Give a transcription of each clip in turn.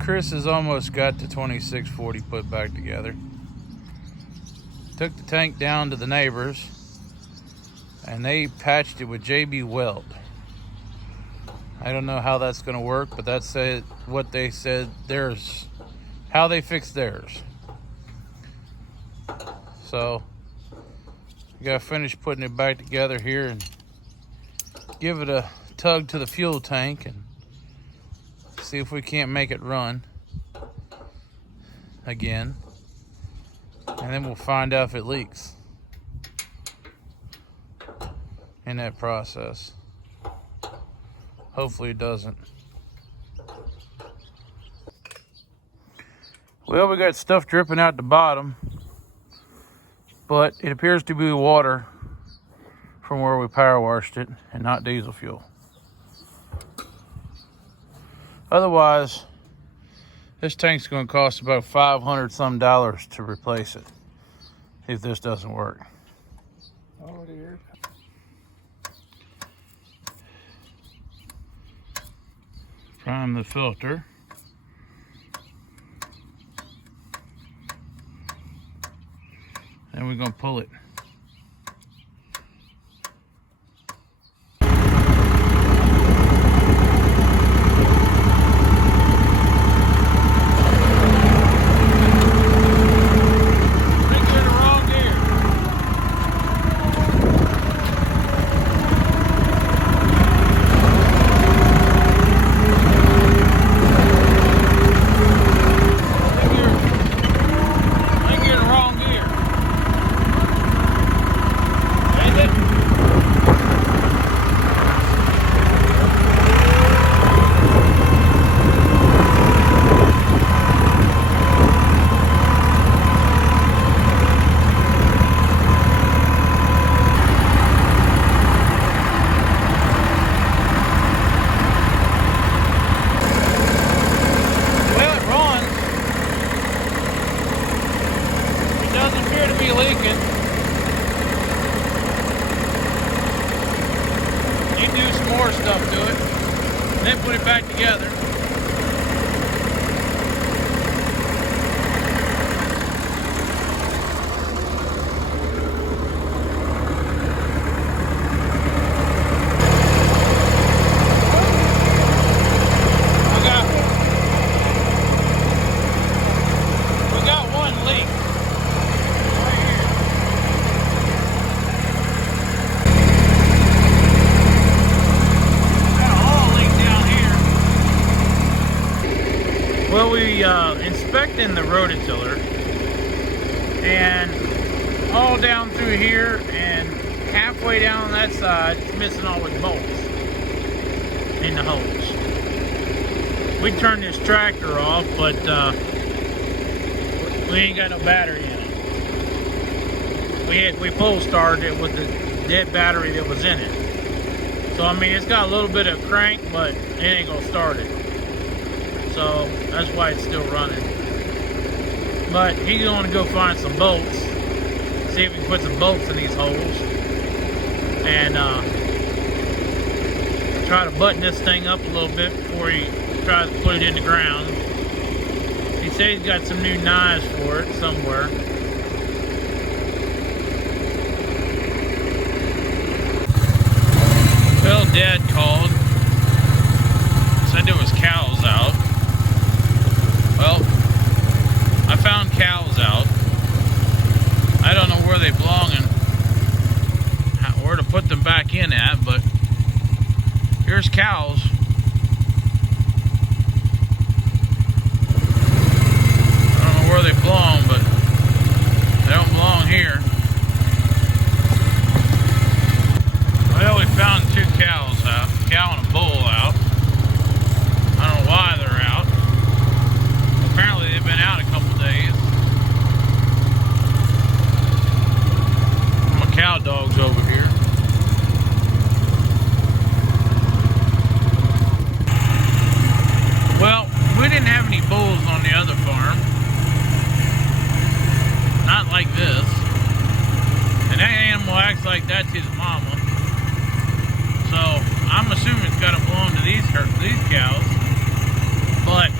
Chris has almost got the 2640 put back together. Took the tank down to the neighbors and they patched it with JB Weld. I don't know how that's going to work, but that's what they said theirs, how they fixed theirs. So we got to finish putting it back together here and give it a tug to the fuel tank and see if we can't make it run again, and then we'll find out if it leaks in that process. Hopefully it doesn't. Well, we got stuff dripping out the bottom, but it appears to be water from where we power washed it and not diesel fuel. Otherwise, this tank's going to cost about $500 some to replace it if this doesn't work. Oh dear. Prime the filter. And we're going to pull it. Stuff to it, and then put it back together. We got one leak. Well, we inspecting the rototiller, and all down through here and halfway down on that side, it's missing all the bolts in the holes. We turned this tractor off, but we ain't got no battery in it. We pull started it with the dead battery that was in it. So I mean, it's got a little bit of crank, but it ain't gonna start it. So that's why it's still running. But he's going to go find some bolts, see if we can put some bolts in these holes, and try to button this thing up a little bit before he tries to put it in the ground. He said he's got some new knives for it somewhere. Well, Dad called, said there was cows out. Well, I found cows out. I don't know where they belong and where to put them back in at, but here's cows. I don't know where they belong, but they don't belong here. Well, we found two cows out, a cow and a bull out. I don't know why they're out. Apparently they've been out a couple days. My cow dog's over here. Well, we didn't have any bulls on the other farm. Not like this. And that animal acts like that's his mama. So I'm assuming it's got to belong to these cows. But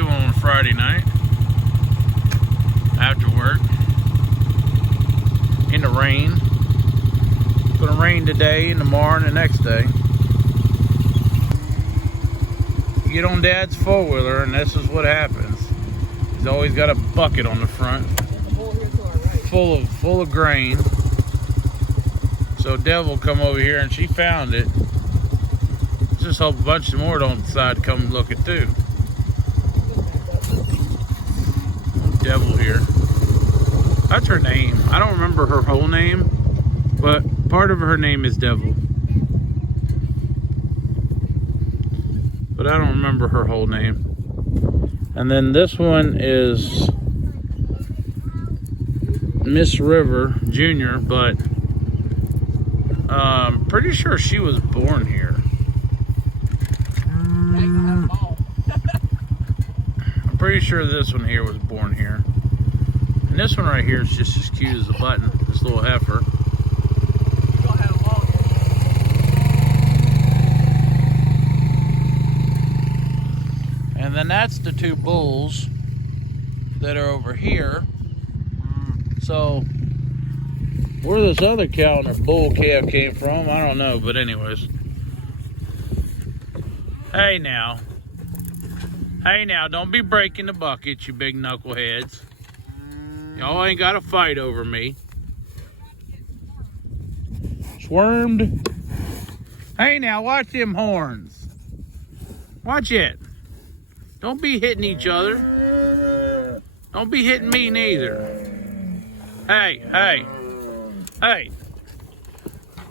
doing on Friday night after work in the rain. It's gonna rain today and tomorrow and the next day. You get on Dad's four-wheeler and this is what happens. He's always got a bucket on the front full of grain. So Devil come over here and she found it. Just hope a bunch more don't decide to come look it too. Devil here. That's her name. I don't remember her whole name, but part of her name is Devil. But I don't remember her whole name. And then this one is Miss River Jr., but pretty sure she was born here. I'm pretty sure this one here was born here. And this one right here is just as cute as a button. This little heifer. And then that's the two bulls that are over here. So where this other cow and her bull calf came from, I don't know. But anyways. Hey now, don't be breaking the bucket, you big knuckleheads. Y'all ain't got to fight over me. Swarmed. Hey now, watch them horns. Watch it. Don't be hitting each other. Don't be hitting me neither. Hey.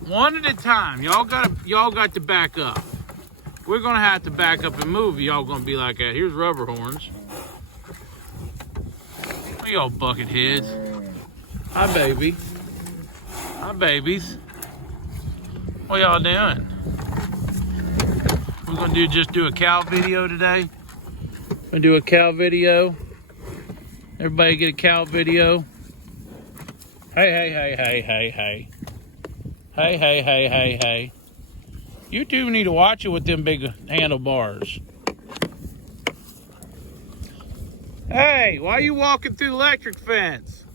One at a time. Y'all got to back up. We're gonna have to back up and move. Y'all gonna be like that. Here's rubber horns. Hey, y'all bucket heads. Hi, baby. Hi, babies. What y'all doing? We're gonna just do a cow video today. We're gonna do a cow video. Everybody get a cow video. Hey. Hey. You two need to watch it with them big handlebars. Hey, why are you walking through the electric fence?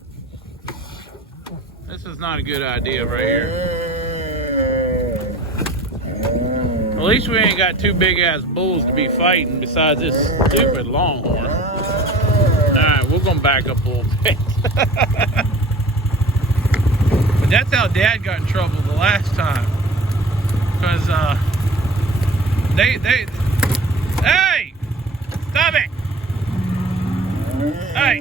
This is not a good idea right here. At least we ain't got two big ass bulls to be fighting besides this stupid longhorn. Alright, we're gonna back up a little bit. But that's how Dad got in trouble the last time. Because hey, stop it. Hey.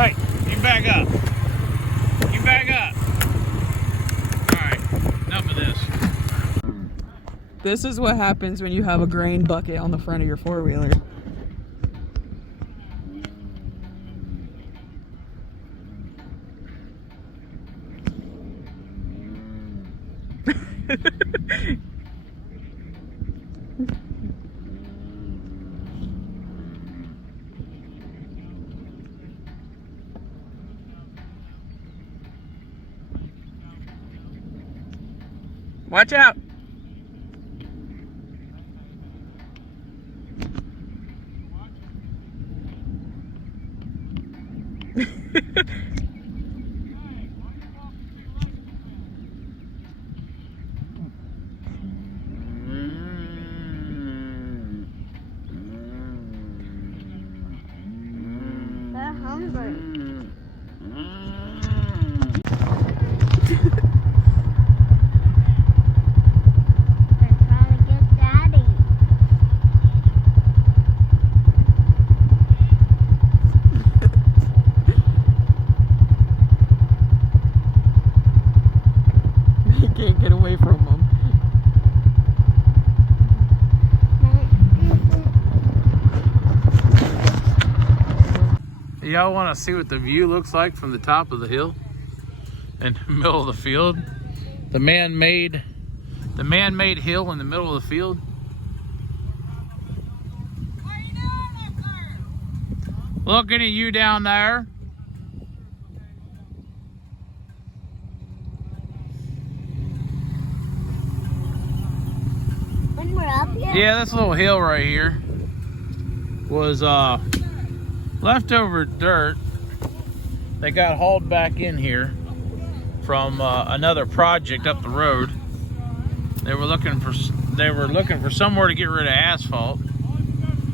Hey, you back up. You back up. Alright, enough of this. This is what happens when you have a grain bucket on the front of your four-wheeler. Watch out. They're hungry. can't get away from them. Y'all want to see what the view looks like from the top of the hill in the middle of the field? The man-made hill in the middle of the field. Looking at you down there. When we're up here? Yeah, this little hill right here was leftover dirt that got hauled back in here from another project up the road. They were looking for somewhere to get rid of asphalt,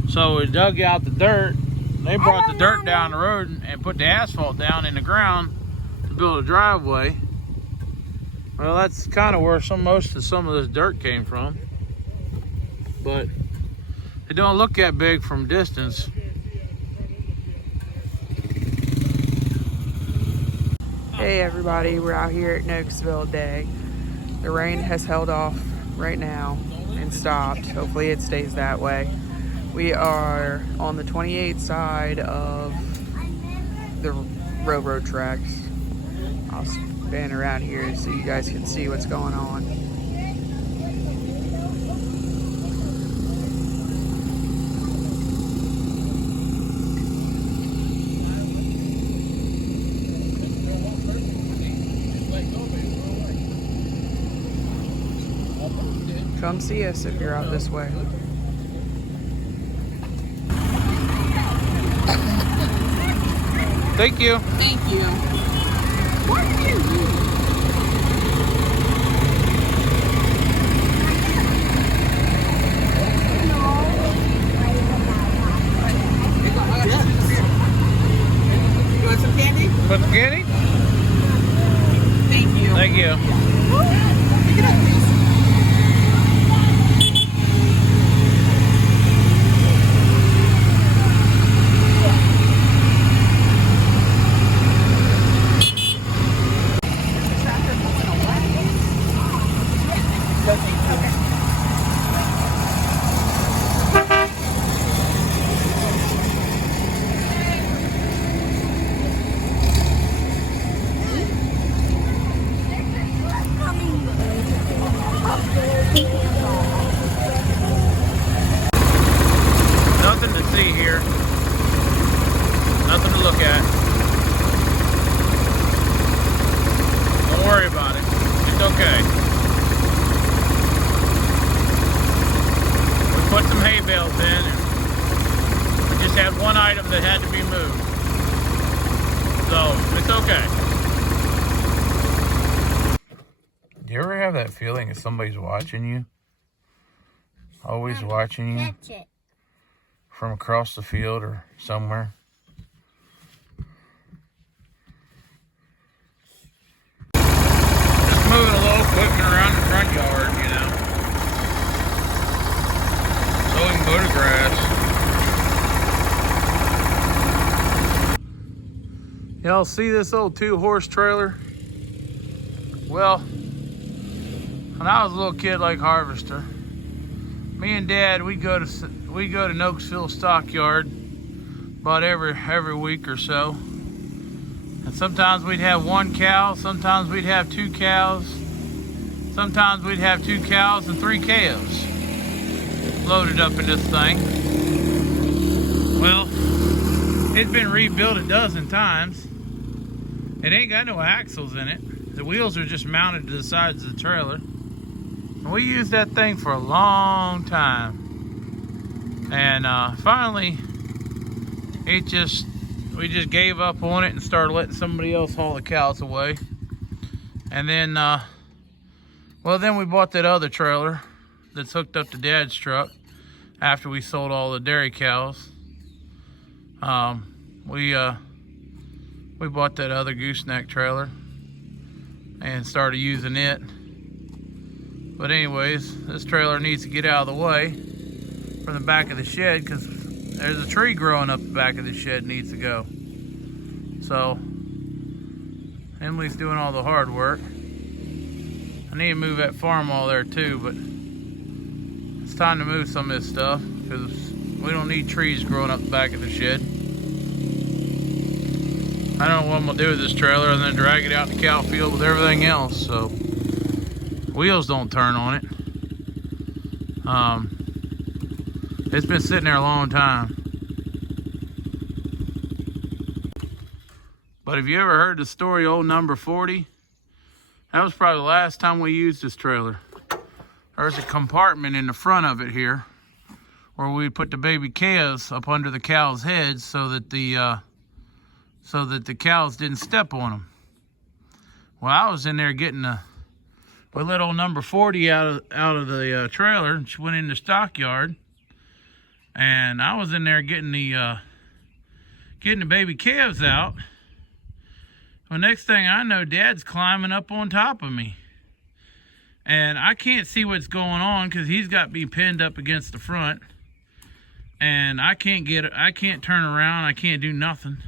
so we dug out the dirt. They brought the dirt down the road and put the asphalt down in the ground to build a driveway. Well, that's kind of where most of this dirt came from, but it don't look that big from distance. Hey everybody, we're out here at Nokesville Day. The rain has held off right now and stopped. Hopefully it stays that way. We are on the 28th side of the railroad tracks. I'll span around here so you guys can see what's going on. Come see us if you're out this way. Thank you. Thank you. What do you mean? You want some candy? Put the candy? Thank you. Thank you. Pick it up, please. Nothing to see here. Nothing to look at. Don't worry about it. It's okay. We put some hay bales in and we just had one item that had to be moved. So it's okay. Do you ever have that feeling that somebody's watching you? Always watching you? Catch it. From across the field or somewhere. Just moving a little equipment around the front yard, you know. So we can go to grass. Y'all see this old 2-horse trailer? Well, when I was a little kid like Harvester, me and Dad, we go to Nokesville stockyard about every week or so. And sometimes we'd have 1 cow, sometimes we'd have 2 cows, sometimes we'd have 2 cows and 3 calves loaded up in this thing. Well, it's been rebuilt a dozen times. It ain't got no axles in it. The wheels are just mounted to the sides of the trailer. And we used that thing for a long time. And finally, we just gave up on it and started letting somebody else haul the cows away. And then, then we bought that other trailer that's hooked up to Dad's truck after we sold all the dairy cows. We bought that other gooseneck trailer and started using it. But anyways, this trailer needs to get out of the way from the back of the shed because there's a tree growing up the back of the shed, needs to go. So Emily's doing all the hard work. I need to move that Farmall there too, but it's time to move some of this stuff because we don't need trees growing up the back of the shed. I don't know what I'm gonna do with this trailer and then drag it out in the cow field with everything else, so wheels don't turn on it. It's been sitting there a long time. But have you ever heard the story old number 40? That was probably the last time we used this trailer. There's a compartment in the front of it here where we put the baby calves up under the cows' heads so that the cows didn't step on them. Well, I was in there getting we let old number 40 out of the trailer, and she went in the stockyard, and I was in there getting the baby calves out. Well, next thing I know, Dad's climbing up on top of me. And I can't see what's going on because he's got me pinned up against the front. And I can't turn around, I can't do nothing.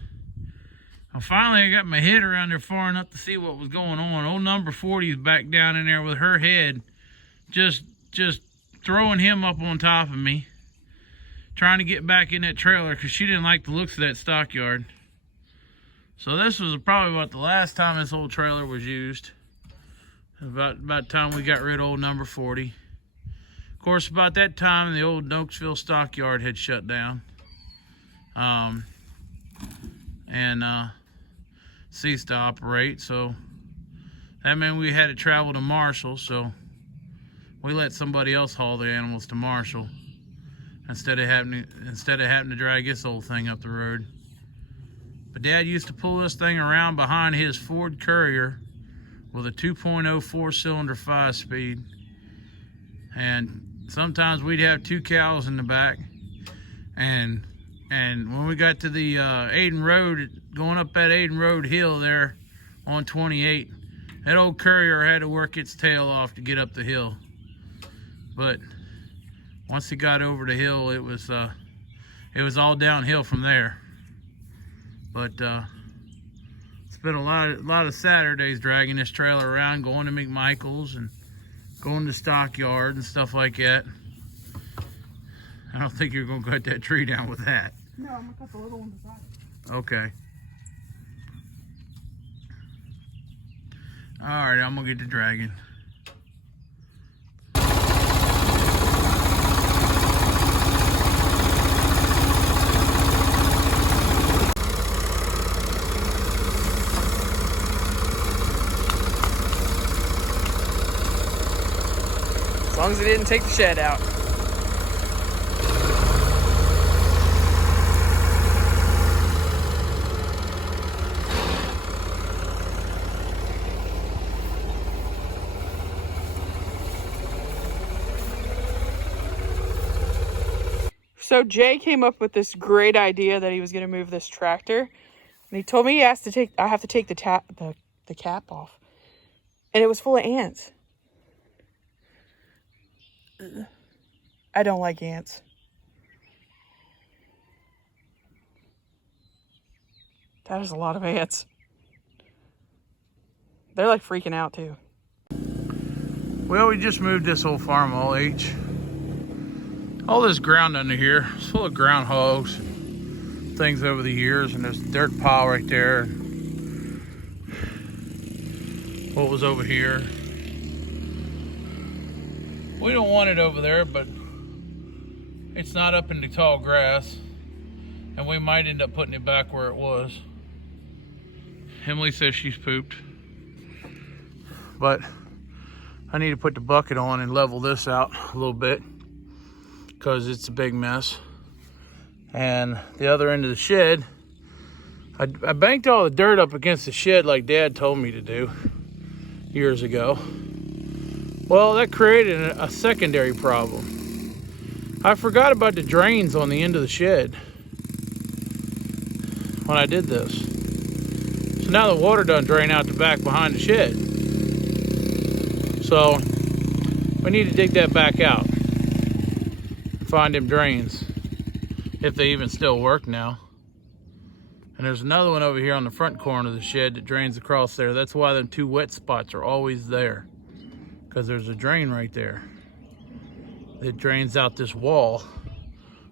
Well, finally I got my head around there far enough to see what was going on. Old number 40 is back down in there with her head, just throwing him up on top of me, trying to get back in that trailer because she didn't like the looks of that stockyard. So this was probably about the last time this old trailer was used. About the time we got rid of old number 40. Of course, about that time, the old Nokesville stockyard had shut down. And ceased to operate. So that meant we had to travel to Marshall. So we let somebody else haul the animals to Marshall instead of having to drag this old thing up the road. But Dad used to pull this thing around behind his Ford Courier with a 2.0 4-cylinder 5-speed. And sometimes we'd have 2 cows in the back. And when we got to the Aiden Road, going up that Aiden Road hill there on 28, that old Courier had to work its tail off to get up the hill. But once it got over the hill, it was all downhill from there. But it's been a lot of Saturdays dragging this trailer around, going to McMichael's and going to stockyard and stuff like that. I don't think you're gonna cut that tree down with that. No, I'm gonna cut the little one beside it. Okay. All right, I'm gonna get to dragging. As long as it didn't take the shed out. So Jay came up with this great idea that he was going to move this tractor, and he told me I have to take the cap off, and it was full of ants. I don't like ants. That is a lot of ants. They're like freaking out too. Well, we just moved this old Farmall H. All this ground under here is full of groundhogs and things over the years, and there's a dirt pile right there. What was over here? We don't want it over there, but it's not up in the tall grass, and we might end up putting it back where it was. Emily says she's pooped, but I need to put the bucket on and level this out a little bit because it's a big mess. And the other end of the shed, I banked all the dirt up against the shed like Dad told me to do years ago. Well, that created a secondary problem. I forgot about the drains on the end of the shed when I did this. So now the water doesn't drain out the back behind the shed. So we need to dig that back out and find them drains, if they even still work now. And there's another one over here on the front corner of the shed that drains across there. That's why them 2 wet spots are always there. because there's a drain right there. It drains out this wall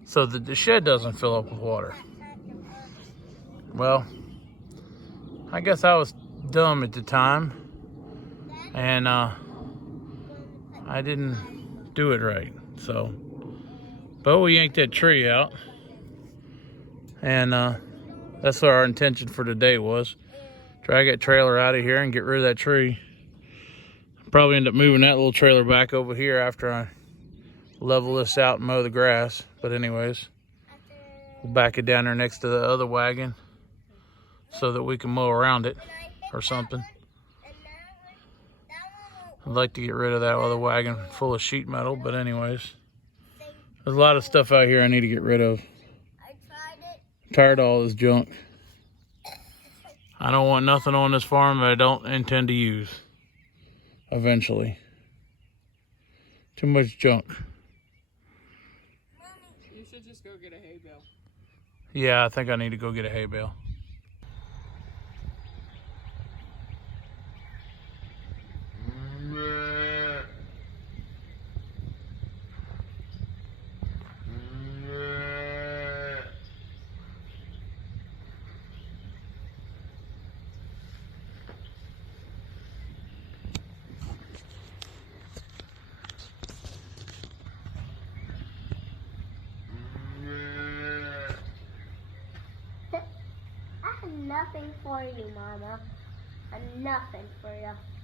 so that the shed doesn't fill up with water. Well, I guess I was dumb at the time, and I didn't do it right. So, but we yanked that tree out, and that's what our intention for today was. Drag that trailer out of here and get rid of that tree. Probably end up moving that little trailer back over here after I level this out and mow the grass. But anyways, we'll back it down there next to the other wagon so that we can mow around it or something. I'd like to get rid of that other wagon full of sheet metal, but anyways, there's a lot of stuff out here I need to get rid of. I'm tired of all this junk. I don't want nothing on this farm that I don't intend to use eventually. Too much junk. You should just go get a hay bale. Yeah, I think I need to go get a hay bale. I have nothing for you, Mama. I have nothing for you.